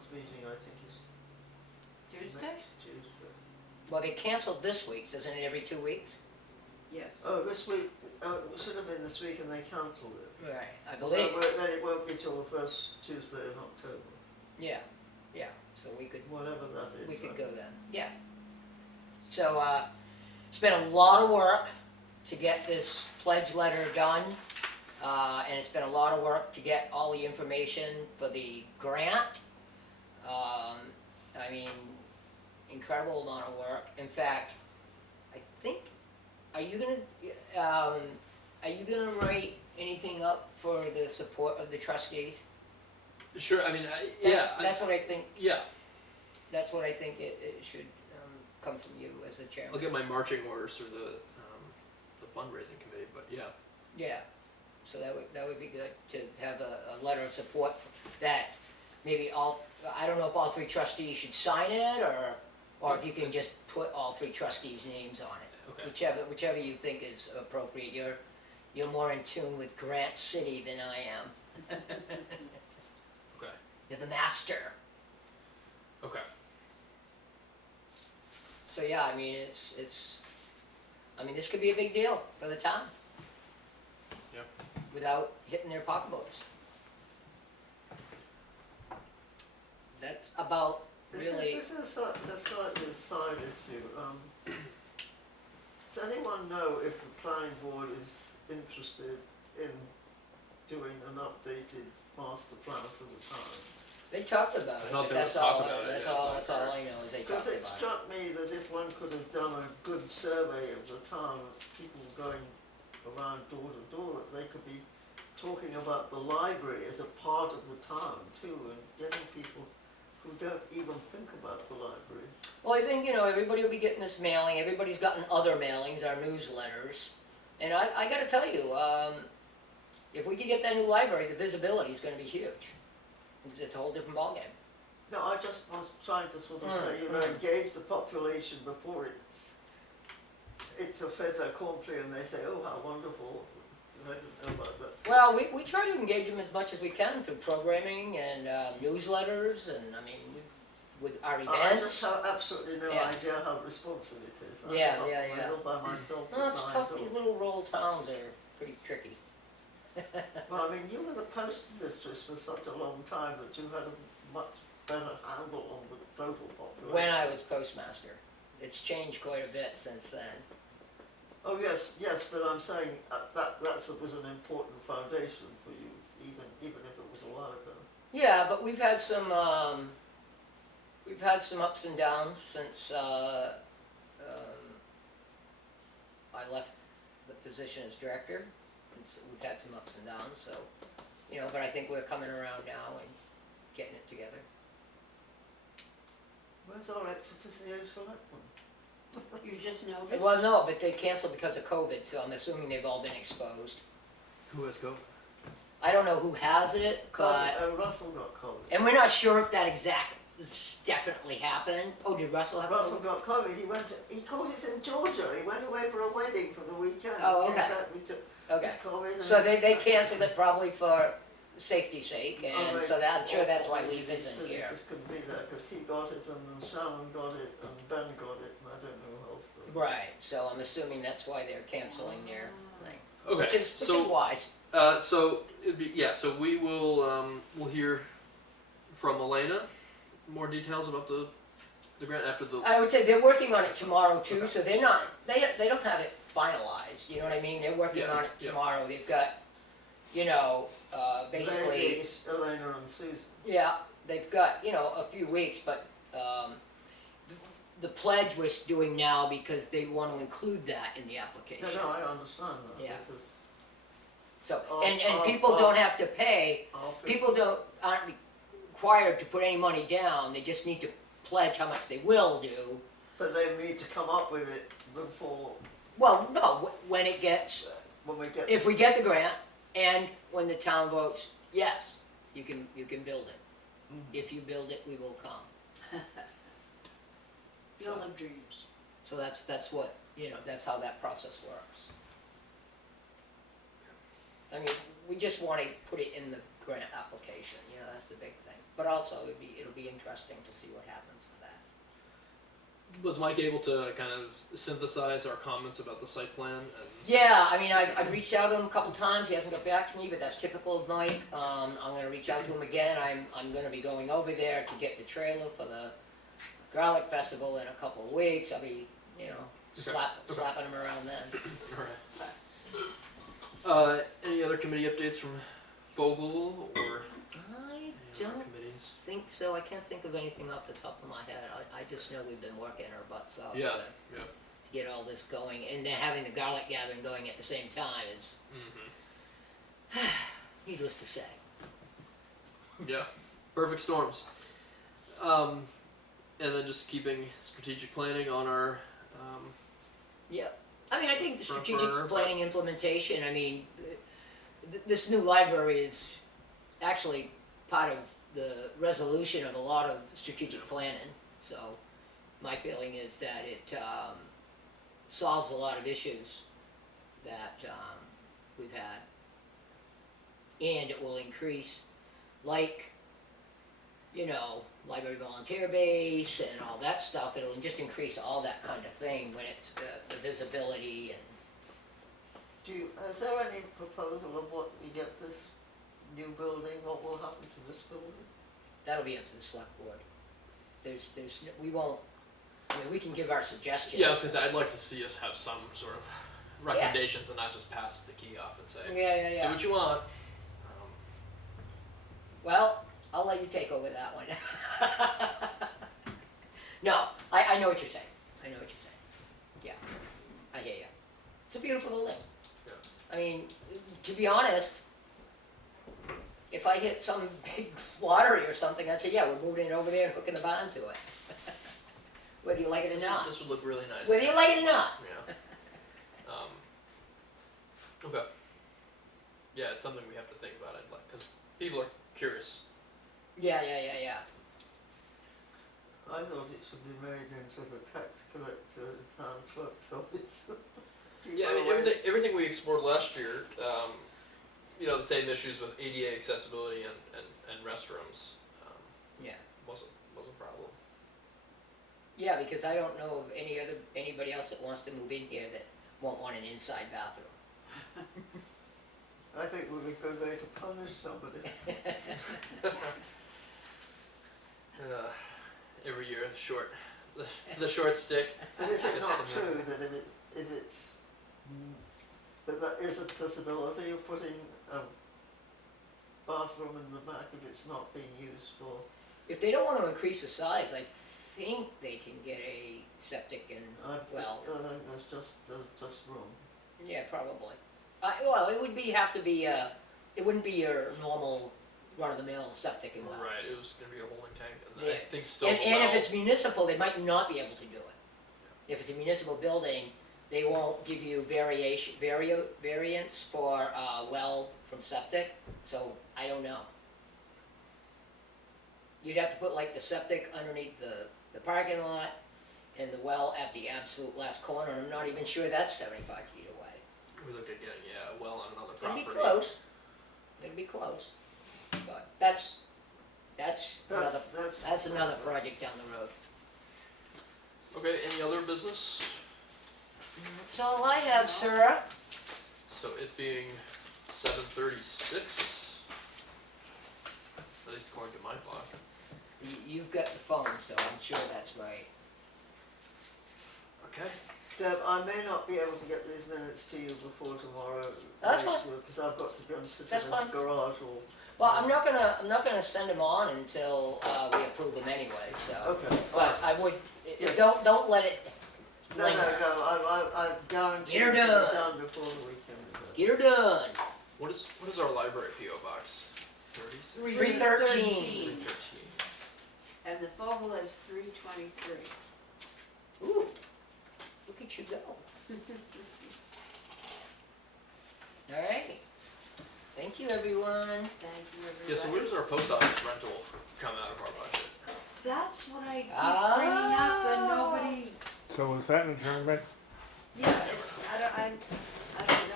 selectmen's meeting, I think, is Tuesday? next Tuesday. Well, they canceled this week's, isn't it every 2 weeks? Yes. Oh, this week, it should have been this week and they cancelled it. Right, I believe. Then it won't be till the first Tuesday in October, Yeah, so we could whatever that is. We could go then, yeah. So, it's been a lot of work to get this pledge letter done, and it's been a lot of work to get all the information for the grant. I mean, incredible amount of work. In fact, I think, are you gonna write anything up for the support of the trustees? Sure, I mean, That's what I think. Yeah, That's what I think it should come from you as the chairman. I'll get my marching orders through the fundraising committee, but yeah. Yeah, so that would be good to have a letter of support that maybe I don't know if all 3 trustees should sign it, or if you can just put all 3 trustees' names on it. Okay. Whichever you think is appropriate. You're more in tune with Grant City than I am. Okay. You're the master. Okay. So yeah, I mean, this could be a big deal for the town. Yep. Without hitting their pocketbooks. That's about really. This is a slightly side issue. Does anyone know if the planning board is interested in doing an updated master plan for the town? They talked about it, I thought but they that's would all, talk about it, that's yeah, all, that's that's all I know is they talked Because it about it. struck me that if one could have done a good survey of the town, of people going around door to door, that they could be talking about the library as a part of the town too, and getting people who don't even think about the library. Well, I think, everybody will be getting this mailing, everybody's gotten other mailings, our newsletters. And I gotta tell you, if we could get that new library, the visibility is gonna be huge. It's a whole different ballgame. No, I just was trying to sort of say, engage the population before it's a fait accompli and they say, oh, how wonderful. I didn't know about that. Well, we try to engage them as much as we can through programming and newsletters and, with our I events. just have absolutely no Yeah. idea how responsive it is. Yeah. I live by myself. Well, at it's night, tough, or- these little rural towns are pretty tricky. Well, I mean, you were the post mistress for such a long time that you had a much better handle on the total population. When I was postmaster. It's changed quite a bit since then. Oh, yes, but I'm saying that was an important foundation for you, even if it was a while ago. Yeah, but we've had some ups and downs since I left the position as director. And so we've had some ups and downs, so, but I think we're coming around now and getting it together. Where's our ex officio selectman? You just noticed? Well, no, but they canceled because of COVID, so I'm assuming they've all been exposed. Who has COVID? I don't know who has it, but, Russell got COVID. and we're not sure if that definitely happened. Oh, did Russell have Russell COVID? got COVID. He caught it in Georgia. He went away for a wedding for the weekend. Oh, Came okay. back, we took Okay. his COVID and- So they canceled it probably for safety's sake, and Oh, right. so I'm sure that's why He Leave isn't said here. He just couldn't be there because he got it and then Shannon got it and Ben got it and I don't know who else got it. Right, so I'm assuming that's why they're canceling their thing, Okay, which is wise. so it'd be, so we will we'll hear from Elena more details about the grant after the. I would say they're working on it tomorrow too, Okay. so they don't have it finalized, you know what I mean? They're working Yeah, on it yeah. tomorrow, they've got, basically, Maybe Elena and Susan. yeah, they've got, a few weeks, but, the pledge we're doing now because they want to include that in the application. No, I understand that Yeah. because So, Oh, and oh, people oh. don't have to pay, I'll fix- people aren't required to put any money down, they just need to pledge how much they will do. But they need to come up with it before Well, no, when it gets, when we get. if we get the grant, and when the town votes, yes, you can build it. Mhm. If you build it, we will come. Field of dreams. So that's what, that's how that process works. I mean, we just want to put it in the grant application, you know, that's the big thing. But also, it'll be interesting to see what happens with that. Was Mike able to kind of synthesize our comments about the site plan? And Yeah, I mean, I've reached out to him a couple times, he hasn't got back to me, but that's typical of Mike. I'm gonna reach out to him again, I'm gonna be going over there to get the trailer for the Garlic Festival in a couple of weeks, I'll be, you know, slapping him around then. all right. Any other committee updates from Fogel or I any other don't committees? think so, I can't think of anything off the top of my head, I just know we've been working our butts off Yeah, to yeah. get all this going, and then having the garlic gathering going at the same time is Mm-hmm. needless to say. Yeah, perfect storms. And then just keeping strategic planning on our, Yeah, I mean, I think the Front strategic burner, but- planning implementation, I mean, this new library is actually part of the resolution of a lot of strategic planning, so my feeling is that it, solves a lot of issues that, we've had. And it will increase, like, you know, library volunteer base and all that stuff, it'll just increase all that kind of thing when it's the visibility and, Is there any proposal of what we get this new building, what will happen to this building? that'll be up to the select board. We won't, I mean, we can give our suggestions. yeah, I was gonna say, I'd like to see us have some sort of recommendations and not just pass the key off and say, Yeah. do what you want. Well, I'll let you take over that one. No, I know what you're saying. Yeah, I hear you. It's a beautiful building. Yeah. I mean, to be honest, if I hit some big lottery or something, I'd say, yeah, we're moving it over there and hooking the barn to it. Whether you like it or not. This would look really nice. Whether you like it or not. Yeah. Okay. Yeah, it's something we have to think about. I'd like, because people are curious. Yeah. I thought it should be made into the tax collector and town clerk's office. Yeah, I mean, everything we explored last year, you know, the same issues with ADA accessibility and restrooms, Yeah. was a problem. Yeah, because I don't know of anybody else that wants to move in here that won't want an inside bathroom. I think it would be a good way to punish somebody. Every year, the short stick. But is it It's not the- true that if it's, that is a possibility of putting a bathroom in the back if it's not being used for? If they don't want to increase the size, I think they can get a septic and, I well, think there's just room. yeah, probably. Well, it wouldn't be your normal run-of-the-mill septic and well. Right, it was gonna be a holding tank, and Yeah. I think still. And if well- it's municipal, they might not be able to do it. If it's a municipal building, they won't give you variance for, well from septic, so I don't know. You'd have to put like the septic underneath the parking lot and the well at the absolute last corner, and I'm not even sure that's 75 feet away. We looked at getting, well on another It'd property. be close, it'd be close, but that's another project down the road. Okay, any other business? That's all I have, sir. So it being 7:36, at least according to my clock. You've got the phone, so I'm sure that's right. Okay. Deb, I may not be able to get these minutes to you before tomorrow. That's fine. Because I've got to go and sit That's in fine. the garage or. Well, I'm not gonna send them on until, we approve them anyway, so. Okay. But I would, Yes. don't let it No, linger. I guarantee Get her it'll done. be done before the weekend. Get her done. What is our library PO box? 30? 313. 313. And the Fogel is 323. Ooh, look at you go. All right. Thank you, everyone. Thank you, everybody. Yeah, so where does our post office rental come out of our budget? That's what I keep Ah. bringing up and nobody, So is that an adjournment? yeah, I don't,